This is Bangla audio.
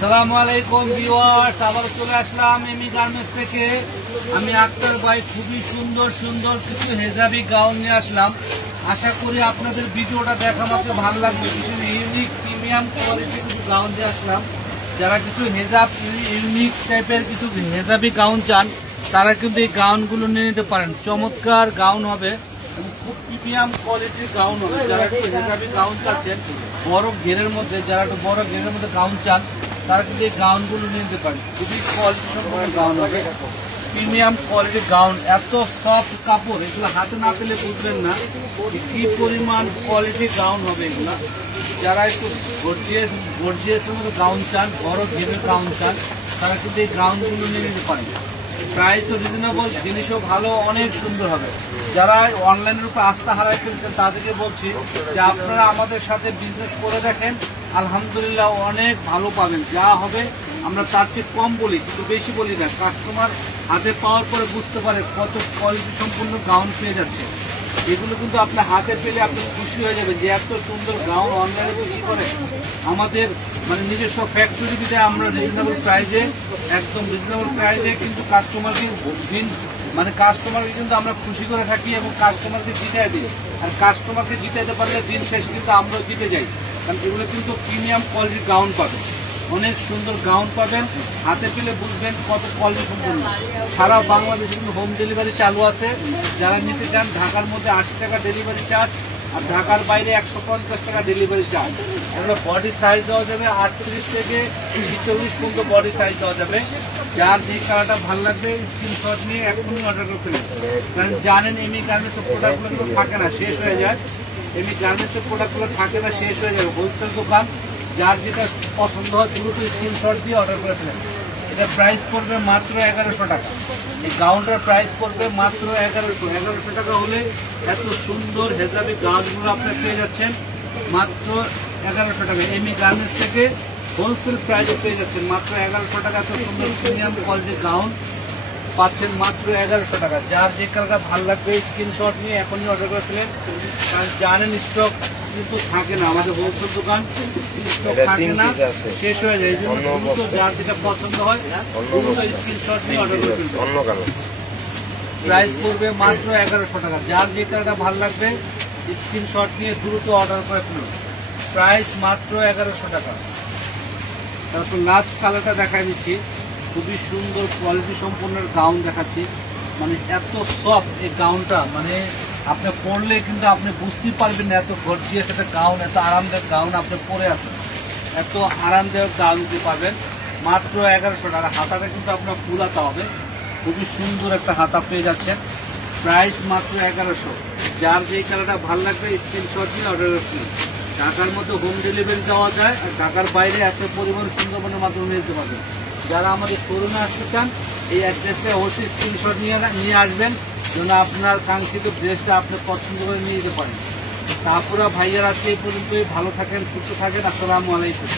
আসসালামু আলাইকুম ভিউয়ার্স, আবার চলে আসলাম এমি গার্মেন্টস থেকে। আমি আক্তার ভাই খুবই সুন্দর সুন্দর কিছু হেজাবি গাউন নিয়ে আসলাম। আশা করি আপনাদের ভিডিওটা দেখা মাত্র ভালো লাগবে। কিছু ইউনিক প্রিমিয়াম কোয়ালিটির কিছু গাউন দিয়ে আসলাম। যারা কিছু হেজাব ইউনিক টাইপের কিছু হেজাবি গাউন চান তারা কিন্তু এই গাউনগুলো নিয়ে নিতে পারেন। চমৎকার গাউন হবে, খুব প্রিমিয়াম কোয়ালিটির গাউন হবে। যারা একটু হেজাবি গাউন চাচ্ছেন বড় ঘেরের মধ্যে, যারা একটু বড় ঘেরের মধ্যে গাউন চান তারা কিন্তু এই গাউনগুলো নিতে পারে। খুবই কোয়ালিটি সম্পন্ন গাউন হবে, প্রিমিয়াম কোয়ালিটির গাউন। এত সফট কাপড়, এগুলো হাতে না পেলে বুঝবেন না কি পরিমাণ কোয়ালিটির গাউন হবে এগুলা। যারা একটু গর্জিয়াসের মধ্যে গাউন চান, বড় ঘেরের গাউন চান, তারা কিন্তু এই গাউনগুলো নিয়ে নিতে পারে। প্রাইসও রিজনেবল, জিনিসও ভালো, অনেক সুন্দর হবে। যারা অনলাইনের উপর আস্থা হারাই ফেলছেন তাদেরকে বলছি যে আপনারা আমাদের সাথে বিজনেস করে দেখেন, আলহামদুলিল্লাহ অনেক ভালো পাবেন। যা হবে আমরা তার চেয়ে কম বলি, কিন্তু বেশি বলি না। কাস্টমার হাতে পাওয়ার পরে বুঝতে পারে কত কোয়ালিটি সম্পূর্ণ গাউন পেয়ে যাচ্ছে। এগুলো কিন্তু আপনার হাতে পেলে আপনি খুশি হয়ে যাবেন যে এত সুন্দর গাউন অনলাইনে বিক্রি করে। আমাদের নিজস্ব ফ্যাক্টরিতে আমরা রিজনেবল প্রাইসে, একদম রিজনেবল প্রাইসে কিন্তু কাস্টমারকে কাস্টমারকে কিন্তু আমরা খুশি করে থাকি এবং কাস্টমারকে জিতাই দিই। আর কাস্টমারকে জিতাইতে পারলে দিন শেষে কিন্তু আমরা জিতে যাই, কারণ এগুলো কিন্তু প্রিমিয়াম কোয়ালিটির গাউন পাবেন। অনেক সুন্দর গাউন পাবেন, হাতে পেলে বুঝবেন কত কোয়ালিটি সম্পূর্ণ। সারা বাংলাদেশে কিন্তু হোম ডেলিভারি চালু আছে। যারা নিতে চান ঢাকার মধ্যে 80 টাকা ডেলিভারি চার্জ, আর ঢাকার বাইরে 150 টাকা ডেলিভারি চার্জ। এগুলো বডি সাইজ দেওয়া যাবে 38 থেকে 46 পর্যন্ত বডি সাইজ দেওয়া যাবে। যার যে কালারটা ভালো লাগবে স্ক্রিনশট নিয়ে এখনই অর্ডার করতে হবে। কারণ জানেন এমি গার্মেন্টসের প্রোডাক্টগুলো থাকে না, শেষ হয়ে যায়। এমি গার্মেন্টসের প্রোডাক্টগুলো থাকে না, শেষ হয়ে যাবে। হোলসেল দোকান, যার যেটা পছন্দ হয় দ্রুত স্ক্রিনশট দিয়ে অর্ডার করে ফেলেন। এটা প্রাইস পড়বে মাত্র 1100 টাকা। এই গাউনটার প্রাইস পড়বে মাত্র 1100 টাকা হলে এত সুন্দর হেজাবি গাউনগুলো আপনারা পেয়ে যাচ্ছেন মাত্র 1100 টাকা। এমি গার্মেন্টস থেকে হোলসেল প্রাইসে পেয়ে যাচ্ছেন মাত্র 1100 টাকা। এত সুন্দর প্রিমিয়াম কোয়ালিটির গাউন পাচ্ছেন মাত্র 1100 টাকা। যার যে কালারটা ভালো লাগবে স্ক্রিনশট নিয়ে এখনই অর্ডার করে ফেলেন। কারণ জানেন স্টক কিন্তু থাকে না, আমাদের হোলসেল দোকান স্টক থাকে না, শেষ হয়ে যায়। এই জন্য যার যেটা পছন্দ হয় স্ক্রিনশট নিয়ে অর্ডার করে ফেলবেন। প্রাইস পড়বে মাত্র 1100 টাকা। যার যে কালারটা ভালো লাগবে স্ক্রিনশট নিয়ে দ্রুত অর্ডার করে ফেলুন। প্রাইস মাত্র 1100 টাকা। তারপর লাস্ট কালারটা দেখাই দিচ্ছি, খুবই সুন্দর কোয়ালিটি সম্পন্ন গাউন দেখাচ্ছি। এত সফট এই গাউনটা, আপনি পরলে কিন্তু আপনি বুঝতেই পারবেন না এত গর্জিয়াস একটা গাউন, এত আরামদায়ক গাউন আপনি পরে আছেন। এত আরামদায়ক গাউন দিতে পারবেন মাত্র 1100 টাকা। হাতাটা কিন্তু আপনার ফুল হাতা হবে, খুবই সুন্দর একটা হাতা পেয়ে যাচ্ছেন। প্রাইস মাত্র 1100। যার যেই কালারটা ভালো লাগবে স্ক্রিনশট নিয়ে অর্ডার করুন। ঢাকার মধ্যে হোম ডেলিভারি দেওয়া যায়, আর ঢাকার বাইরে এত পরিমাণ সুন্দরবনের মাধ্যমে নিতে পারবেন। যারা আমাদের শোরুমে আসতে চান এই অ্যাড্রেসটা অবশ্যই স্ক্রিনশট নিয়ে আসবেন, যেন আপনার কাঙ্ক্ষিত ড্রেসটা আপনি পছন্দ করে নিয়ে যেতে পারেন। তারপরে ভাইয়ার আজকে এই পর্যন্তই। ভালো থাকেন, সুস্থ থাকেন। আসসালামু আলাইকুম।